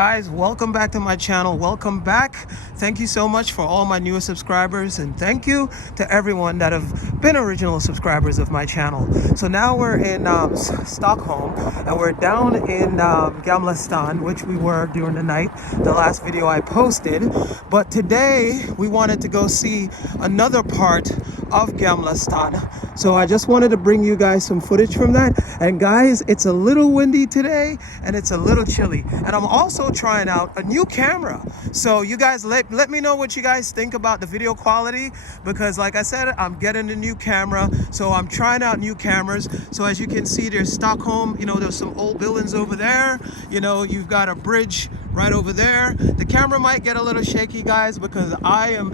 Guys, welcome back to my channel. Welcome back. Thank you so much for all my newest subscribers, and thank you to everyone that have been original subscribers of my channel. So now we're in Stockholm, and we're down in Gamla Stan, which we were during the night, the last video I posted. But today we wanted to go see another part of Gamla Stan. So I just wanted to bring you guys some footage from that. And guys, it's a little windy today and it's a little chilly. And I'm also trying out a new camera. So you guys let me know what you guys think about the video quality, because like I said, I'm getting a new camera. So I'm trying out new cameras. So as you can see, there's Stockholm, there's some old buildings over there. You've got a bridge right over there. The camera might get a little shaky, guys, because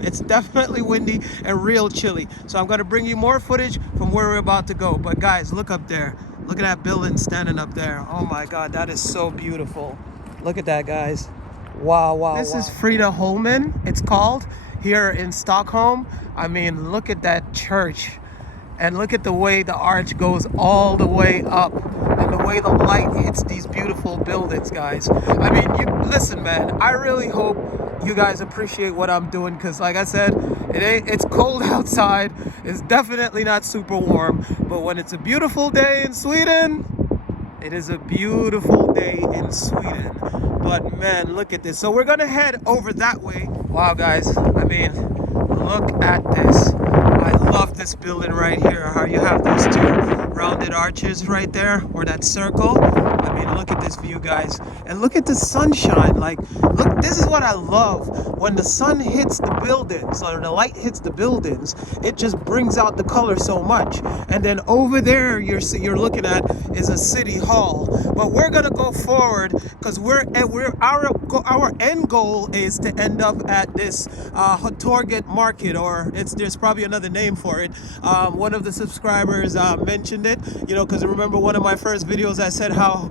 it's definitely windy and real chilly. So I'm going to bring you more footage from where we're about to go. But guys, look up there. Look at that building standing up there. Oh my God, that is so beautiful. Look at that, guys. Wow. This is Frida Holmen, it's called, here in Stockholm. I mean, look at that church. And look at the way the arch goes all the way up, and the way the light hits these beautiful buildings, guys. I mean, listen, man, I really hope you guys appreciate what I'm doing, because like I said, it's cold outside. It's definitely not super warm, but when it's a beautiful day in Sweden, it is a beautiful day in Sweden. But man, look at this. So we're gonna head over that way. Wow, guys, I mean, look at this. I love this building right here, how you have those two rounded arches right there, or that circle. I mean, look at this view, guys. And look at the sunshine. Like, look, this is what I love. When the sun hits the buildings, or the light hits the buildings, it just brings out the color so much. And then over there, you're looking at is a city hall. But we're gonna go forward, because our end goal is to end up at this Hotorget market, or there's probably another name for it. One of the subscribers mentioned it, because remember one of my first videos I said how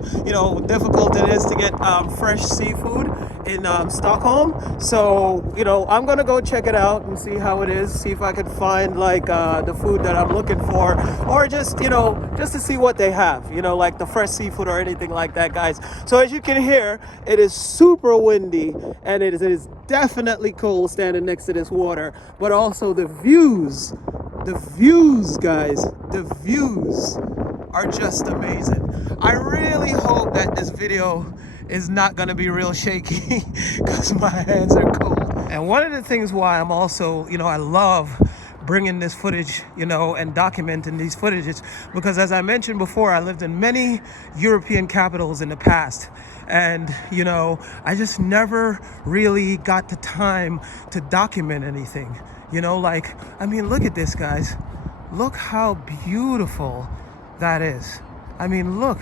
difficult it is to get fresh seafood in Stockholm. So I'm gonna go check it out and see how it is, see if I could find like the food that I'm looking for, or just just to see what they have, like the fresh seafood or anything like that, guys. So as you can hear, it is super windy, and it is definitely cold standing next to this water, but also the views, guys, the views are just amazing. I really hope that this video is not going to be real shaky, because my hands are cold. And one of the things why I'm also, I love bringing this footage, and documenting these footages, because as I mentioned before, I lived in many European capitals in the past. And, I just never really got the time to document anything, I mean, look at this, guys. Look how beautiful that is. I mean, look.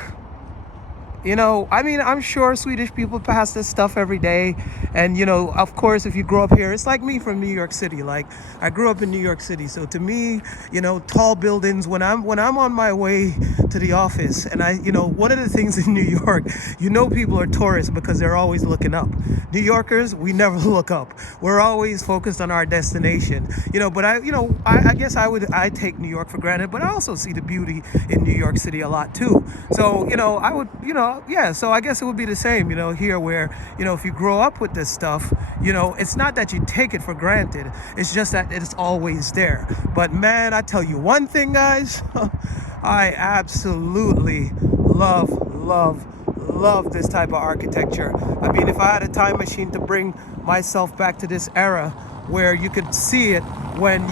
I'm sure Swedish people pass this stuff every day. And, of course, if you grow up here, it's like me from New York City. Like, I grew up in New York City. So to me, tall buildings, when I'm on my way to the office, and one of the things in New York, people are tourists because they're always looking up. New Yorkers, we never look up. We're always focused on our destination, but I guess I take New York for granted, but I also see the beauty in New York City a lot too. So, I would, yeah, so I guess it would be the same, here where, if you grow up with this stuff, it's not that you take it for granted. It's just that it's always there. But man, I tell you one thing, guys, I absolutely love this type of architecture. I mean, if I had a time machine to bring myself back to this era where you could see it when,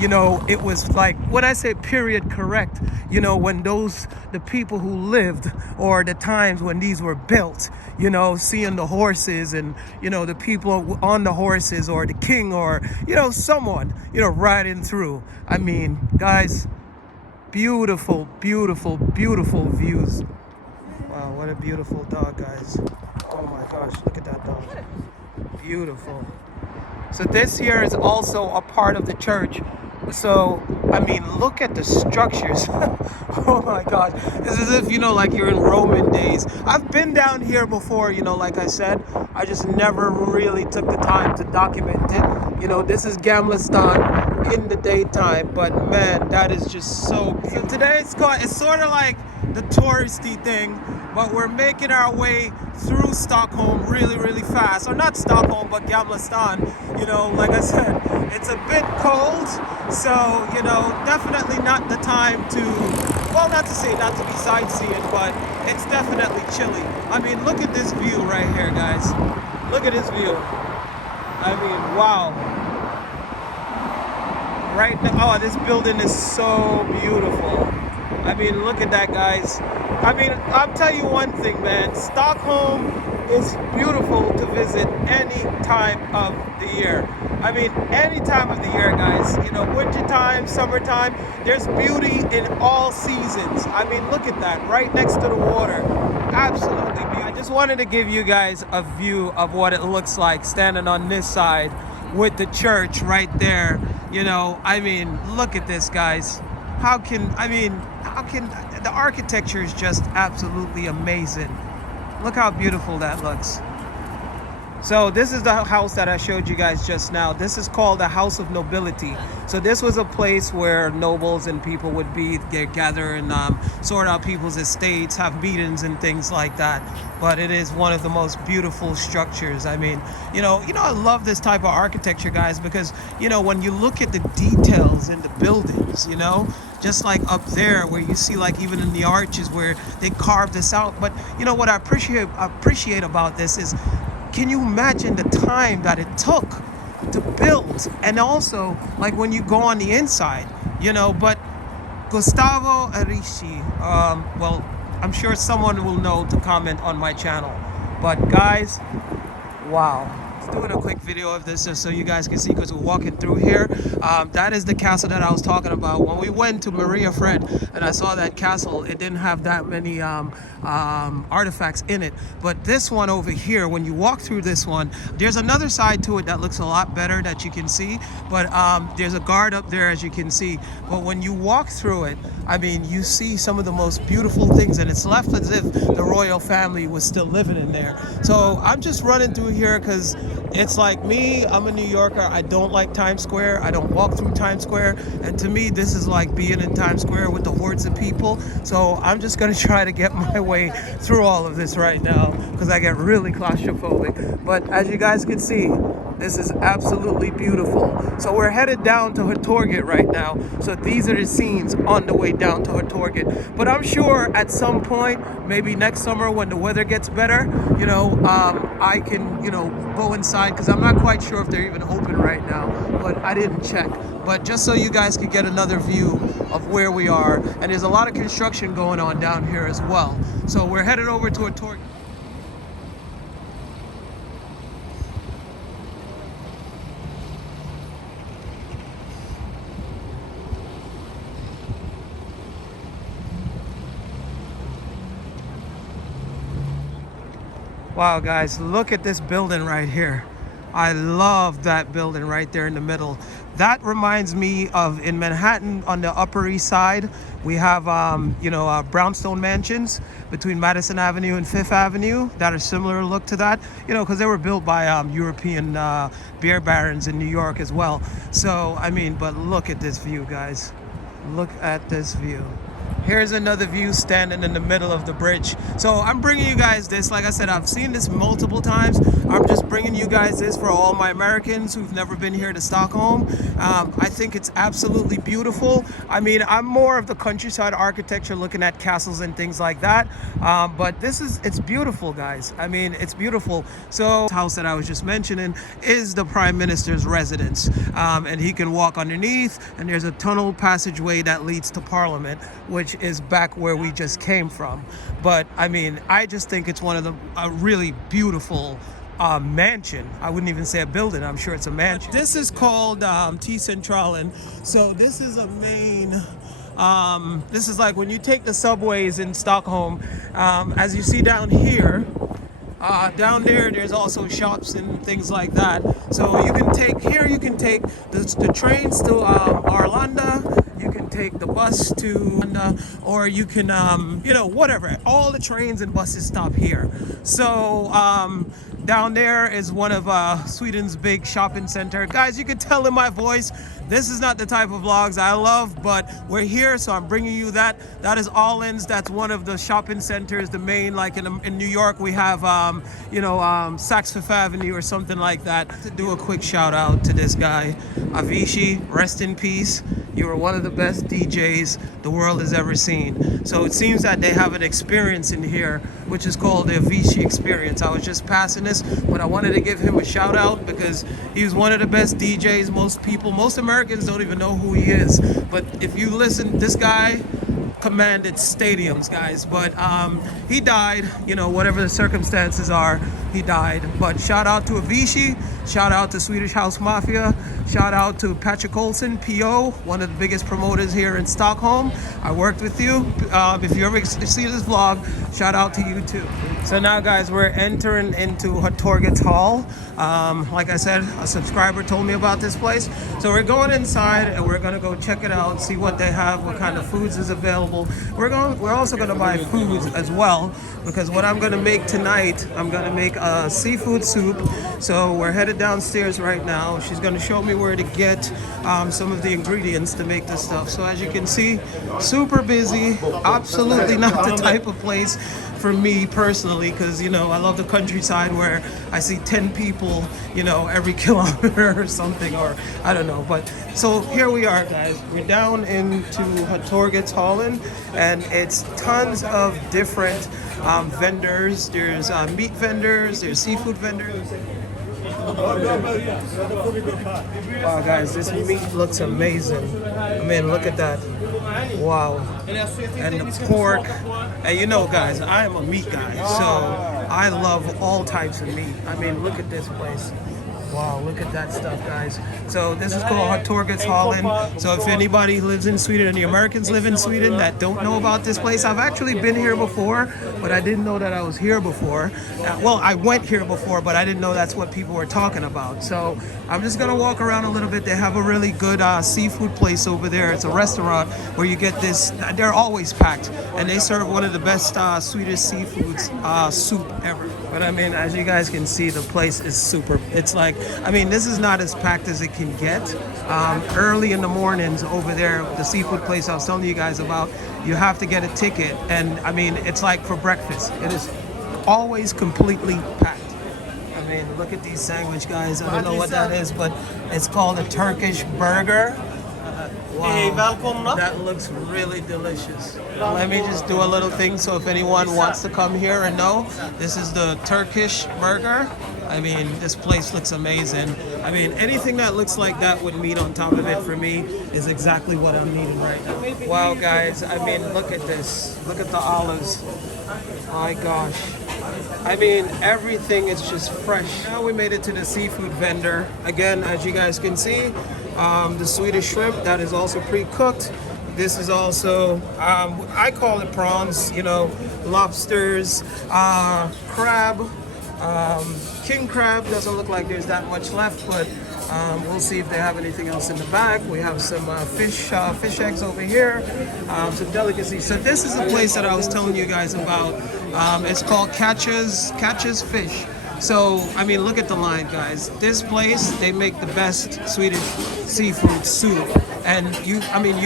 it was like, when I say period correct, when the people who lived, or the times when these were built, seeing the horses and, the people on the horses, or the king, or, someone, riding through. I mean, guys, beautiful views. Wow, what a beautiful dog, guys. Oh my gosh, look at that dog. Beautiful. So this here is also a part of the church. So, I mean, look at the structures. Oh my gosh. It's as if, like you're in Roman days. I've been down here before, like I said. I just never really took the time to document it. This is Gamla Stan in the daytime, but man, that is just so beautiful. So today it's sort of like the touristy thing, but we're making our way through Stockholm really, really fast. Or not Stockholm, but Gamla Stan. You know, like I said, it's a bit cold, so, you know, definitely not the time to, well, not to say not to be sightseeing, but it's definitely chilly. I mean, look at this view right here, guys. Look at this view. I mean, wow. Right now, oh, this building is so beautiful. I mean, look at that, guys. I mean, I'll tell you one thing, man. Stockholm is beautiful to visit any time of the year. I mean, any time of the year, guys. You know, wintertime, summertime, there's beauty in all seasons. I mean, look at that, right next to the water. Absolutely beautiful. I just wanted to give you guys a view of what it looks like standing on this side with the church right there. You know, I mean, look at this, guys. How can the architecture is just absolutely amazing. Look how beautiful that looks. So this is the house that I showed you guys just now. This is called the House of Nobility. So this was a place where nobles and people would be, gather and sort out people's estates, have meetings and things like that. But it is one of the most beautiful structures. I mean, you know, I love this type of architecture, guys, because, you know, when you look at the details in the buildings, you know, just like up there where you see, like, even in the arches where they carved this out. But you know what I appreciate about this is, can you imagine the time that it took to build? And also, like, when you go on the inside, you know, but Gustavo Arishi, well, I'm sure someone will know to comment on my channel. But guys, wow. Doing a quick video of this just so you guys can see, because we're walking through here. That is the castle that I was talking about. When we went to Maria Fred and I saw that castle, it didn't have that many artifacts in it. But this one over here, when you walk through this one, there's another side to it that looks a lot better that you can see. But there's a guard up there, as you can see. But when you walk through it, I mean, you see some of the most beautiful things, and it's left as if the royal family was still living in there. So I'm just running through here because it's like me, I'm a New Yorker. I don't like Times Square. I don't walk through Times Square. And to me, this is like being in Times Square with the hordes of people. So I'm just gonna try to get my way through all of this right now because I get really claustrophobic. But as you guys can see, this is absolutely beautiful. So we're headed down to Hotorget right now. So these are the scenes on the way down to Hotorget. But I'm sure at some point, maybe next summer when the weather gets better, you know, I can, you know, go inside, because I'm not quite sure if they're even open right now, but I didn't check. But just so you guys could get another view of where we are. And there's a lot of construction going on down here as well. So we're headed over to Hotorget. Wow, guys, look at this building right here. I love that building right there in the middle. That reminds me of, in Manhattan on the Upper East Side, we have, you know, brownstone mansions between Madison Avenue and Fifth Avenue that are similar look to that, you know, because they were built by European beer barons in New York as well. So, I mean, but look at this view, guys. Look at this view. Here's another view standing in the middle of the bridge. So I'm bringing you guys this. Like I said, I've seen this multiple times. I'm just bringing you guys this for all my Americans who've never been here to Stockholm. I think it's absolutely beautiful. I mean, I'm more of the countryside architecture, looking at castles and things like that. But it's beautiful, guys. I mean, it's beautiful. So the house that I was just mentioning is the Prime Minister's residence. And he can walk underneath, and there's a tunnel passageway that leads to Parliament, which is back where we just came from. But I mean, I just think it's one of the really beautiful mansion. I wouldn't even say a building. I'm sure it's a mansion. This is called T-Centralen. So this is a main, this is like when you take the subways in Stockholm, as you see down here, down there's also shops and things like that. So you can take the trains to Arlanda. You can take the bus to, or you can, you know, whatever. All the trains and buses stop here. So Down there is one of Sweden's big shopping center. Guys, you can tell in my voice, this is not the type of vlogs I love, but we're here, so I'm bringing you that. That is Hallen's. That's one of the shopping centers, the main, like in New York, we have, Saks Fifth Avenue or something like that. To do a quick shout out to this guy, Avicii, rest in peace. You were one of the best DJs the world has ever seen. So it seems that they have an experience in here, which is called the Avicii experience. I was just passing this, but I wanted to give him a shout out because he was one of the best DJs. Most Americans don't even know who he is. But if you listen, this guy commanded stadiums, guys. But he died, whatever the circumstances are, he died. But shout out to Avicii, shout out to Swedish House Mafia, shout out to Patrick Olsen, PO, one of the biggest promoters here in Stockholm. I worked with you. If you ever see this vlog, shout out to you too. So now, guys, we're entering into Hotorget Hall. Like I said, a subscriber told me about this place. So we're going inside and we're gonna go check it out, see what they have, what kind of foods is available. We're also gonna buy foods as well, because what I'm gonna make tonight, I'm gonna make a seafood soup. So we're headed downstairs right now. She's gonna show me where to get some of the ingredients to make this stuff. So as you can see, super busy, absolutely not the type of place for me personally, because I love the countryside where I see 10 people every kilometer or something, or I don't know. But so here we are, guys. We're down into Hotorget Hallen, and it's tons of different vendors. There's meat vendors, there's seafood vendors. Wow, guys, this meat looks amazing. I mean, look at that. Wow. And the pork. And guys, I am a meat guy, so I love all types of meat. I mean, look at this place. Wow, look at that stuff, guys. So this is called Hotorget Hallen. So if anybody lives in Sweden, any Americans live in Sweden that don't know about this place, I've actually been here before, but I didn't know that I was here before. Well, I went here before, but I didn't know that's what people were talking about. So I'm just gonna walk around a little bit. They have a really good seafood place over there. It's a restaurant where you get this, they're always packed, and they serve one of the best Swedish seafoods soup ever. But I mean, as you guys can see, the place is super. It's like, I mean, this is not as packed as it can get. Early in the mornings over there, the seafood place I was telling you guys about, you have to get a ticket. And I mean, it's like for breakfast. It is always completely packed. I mean, look at these sandwich, guys. I don't know what that is, but it's called a Turkish burger. Wow, that looks really delicious. Let me just do a little thing, so if anyone wants to come here and know, this is the Turkish burger. I mean, this place looks amazing. I mean, anything that looks like that with meat on top of it for me is exactly what I'm needing right now. Wow, guys, I mean, look at this. Look at the olives. My gosh. I mean, everything is just fresh. Now we made it to the seafood vendor. Again, as you guys can see, the Swedish shrimp that is also pre-cooked. This is also, I call it prawns, lobsters, crab, king crab. Doesn't look like there's that much left, but we'll see if they have anything else in the back. We have some fish eggs over here, some delicacies. So this is the place that I was telling you guys about. It's called Catches Fish. So, I mean, look at the line, guys. This place, they make the best Swedish seafood soup. And you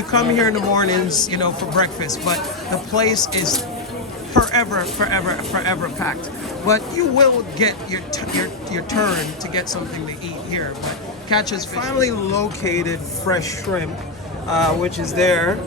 come here in the mornings, for breakfast, but the place is forever packed. But you will get your turn to get something to eat here. But Catches finally located fresh shrimp, which is there.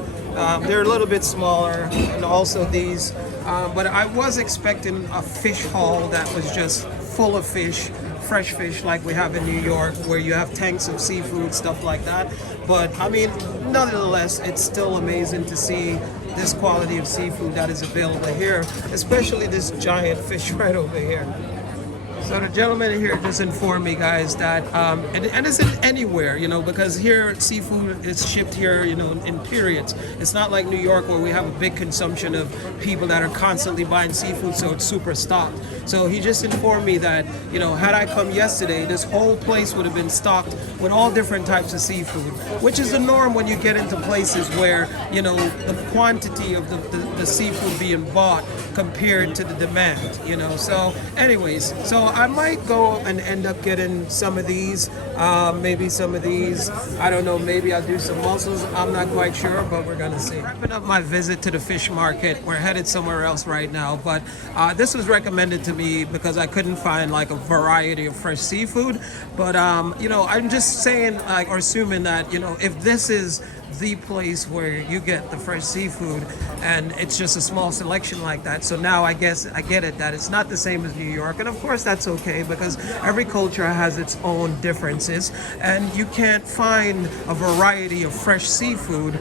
They're a little bit smaller, and also these. But I was expecting a fish haul that was just full of fish, fresh fish like we have in New York, where you have tanks of seafood, stuff like that. But I mean, nonetheless, it's still amazing to see this quality of seafood that is available here, especially this giant fish right over here. So the gentleman here just informed me, guys, that and it's in anywhere, because here seafood is shipped here, in periods. It's not like New York where we have a big consumption of people that are constantly buying seafood, so it's super stocked. So he just informed me that, you know, had I come yesterday, this whole place would have been stocked with all different types of seafood, which is the norm when you get into places where, you know, the quantity of the seafood being bought compared to the demand, you know. So anyways, so I might go and end up getting some of these, maybe some of these, I don't know, maybe I'll do some mussels, I'm not quite sure, but we're gonna see. Wrapping up my visit to the fish market, we're headed somewhere else right now, but this was recommended to me because I couldn't find like a variety of fresh seafood. But you know, I'm just saying, like, or assuming that, you know, if this is the place where you get the fresh seafood and it's just a small selection like that, so now I guess I get it that it's not the same as New York, and of course that's okay because every culture has its own differences, and you can't find a variety of fresh seafood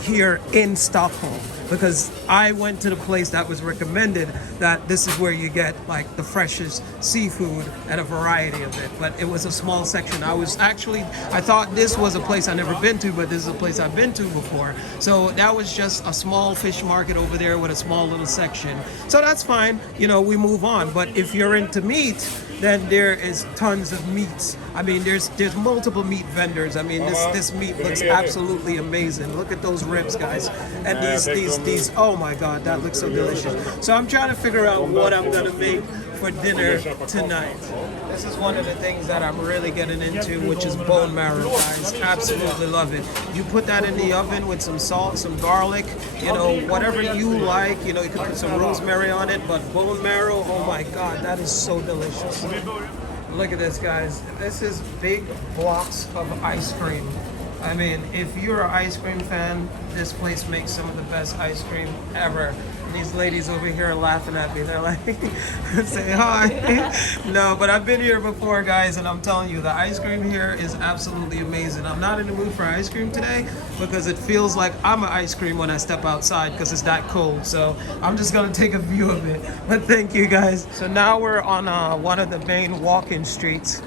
here in Stockholm, because I went to the place that was recommended that this is where you get like the freshest seafood and a variety of it, but it was a small section. I thought this was a place I never been to, but this is a place I've been to before. So that was just a small fish market over there with a small little section. So that's fine, you know, we move on. But if you're into meat, then there is tons of meats. I mean, there's multiple meat vendors. I mean, this meat looks absolutely amazing. Look at those ribs, guys. And these, oh my God, that looks so delicious. So I'm trying to figure out what I'm gonna make for dinner tonight. This is one of the things that I'm really getting into, which is bone marrow, guys. Absolutely love it. You put that in the oven with some salt, some garlic, you know, whatever you like. You know, you can put some rosemary on it, but bone marrow, oh my God, that is so delicious. Look at this, guys. This is big blocks of ice cream. I mean, if you're an ice cream fan, this place makes some of the best ice cream ever. These ladies over here are laughing at me. They're like, say hi. No, but I've been here before, guys, and I'm telling you, the ice cream here is absolutely amazing. I'm not in the mood for ice cream today because it feels like I'm an ice cream when I step outside because it's that cold. So I'm just gonna take a view of it. But thank you, guys. So now we're on one of the main walking streets.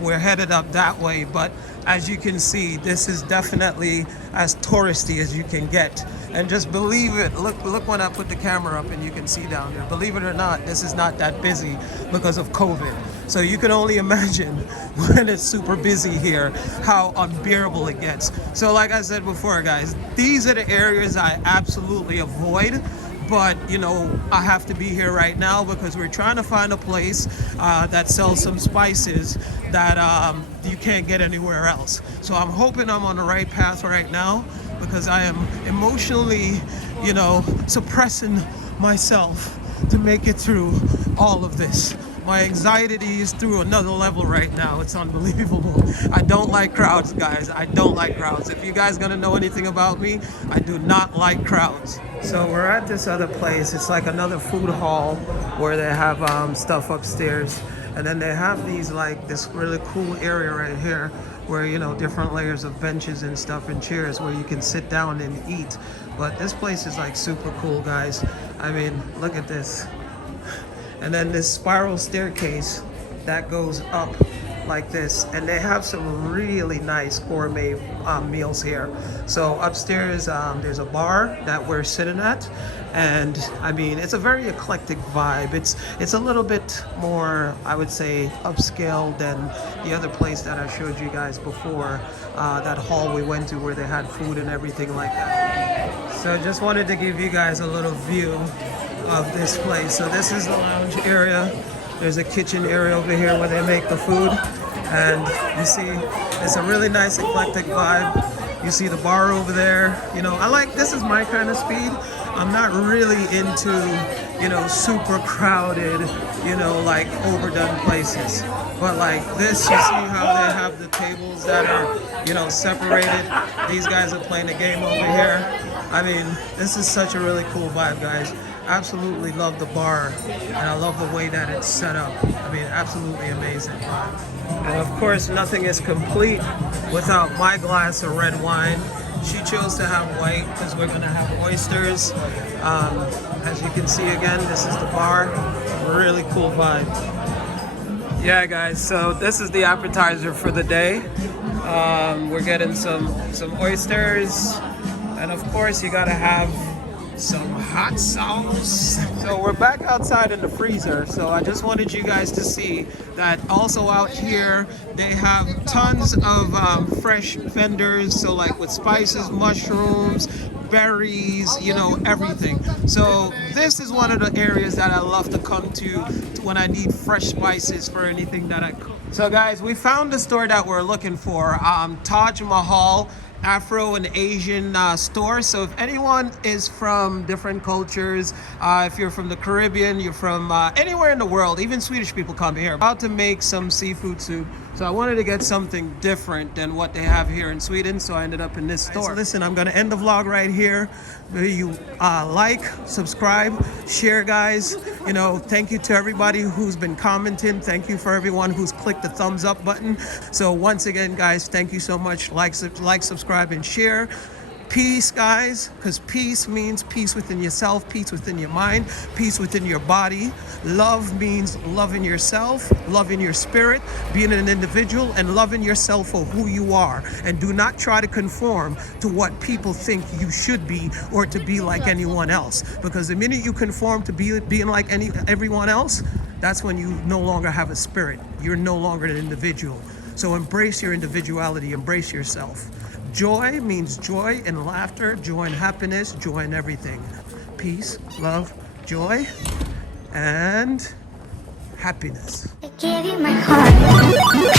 We're headed up that way, but as you can see, this is definitely as touristy as you can get. And just believe it, look when I put the camera up and you can see down there. Believe it or not, this is not that busy because of COVID. So you can only imagine when it's super busy here, how unbearable it gets. So like I said before, guys, these are the areas I absolutely avoid. But you know, I have to be here right now because we're trying to find a place that sells some spices that you can't get anywhere else. So I'm hoping I'm on the right path right now because I am emotionally, you know, suppressing myself to make it through all of this. My anxiety is through another level right now. It's unbelievable. I don't like crowds, guys. I don't like crowds. If you guys gonna know anything about me, I do not like crowds. So we're at this other place. It's like another food hall where they have stuff upstairs. And then they have these, like, this really cool area right here where, you know, different layers of benches and stuff and chairs where you can sit down and eat. But this place is like super cool, guys. I mean, look at this. And then this spiral staircase that goes up like this, and they have some really nice gourmet meals here. So upstairs there's a bar that we're sitting at, and I mean, it's a very eclectic vibe. It's a little bit more, I would say, upscale than the other place that I showed you guys before, that hall we went to where they had food and everything like that. So just wanted to give you guys a little view of this place. So this is the lounge area. There's a kitchen area over here where they make the food, and you see it's a really nice eclectic vibe. You see the bar over there. You know, I like, this is my kind of speed. I'm not really into, you know, super crowded, you know, like overdone places. But like this, you see how they have the tables that are, you know, separated. These guys are playing a game over here. I mean, this is such a really cool vibe, guys. Absolutely love the bar, and I love the way that it's set up. I mean, absolutely amazing. And of course, nothing is complete without my glass of red wine. She chose to have white because we're gonna have oysters. As you can see again, this is the bar. Really cool vibe. Yeah, guys, so this is the appetizer for the day. We're getting some oysters, and of course you gotta have some hot sauce. So we're back outside in the freezer. So I just wanted you guys to see that also out here they have tons of fresh vendors. So like with spices, mushrooms, berries, you know, everything. So this is one of the areas that I love to come to when I need fresh spices for anything that I cook. So guys, we found the store that we're looking for, Taj Mahal Afro and Asian store. So if anyone is from different cultures, if you're from the Caribbean, you're from anywhere in the world, even Swedish people come here. About to make some seafood soup. So I wanted to get something different than what they have here in Sweden. So I ended up in this store. So listen, I'm gonna end the vlog right here. You like, subscribe, share, guys. You know, thank you to everybody who's been commenting. Thank you for everyone who's clicked the thumbs up button. So once again, guys, thank you so much. Like, subscribe, and share. Peace, guys, because peace means peace within yourself, peace within your mind, peace within your body. Love means loving yourself, loving your spirit, being an individual, and loving yourself for who you are. And do not try to conform to what people think you should be or to be like anyone else. Because the minute you conform to being like everyone else, that's when you no longer have a spirit. You're no longer an individual. So embrace your individuality, embrace yourself. Joy means joy and laughter, joy and happiness, joy and everything. Peace, love, joy, and happiness. I gave you my heart.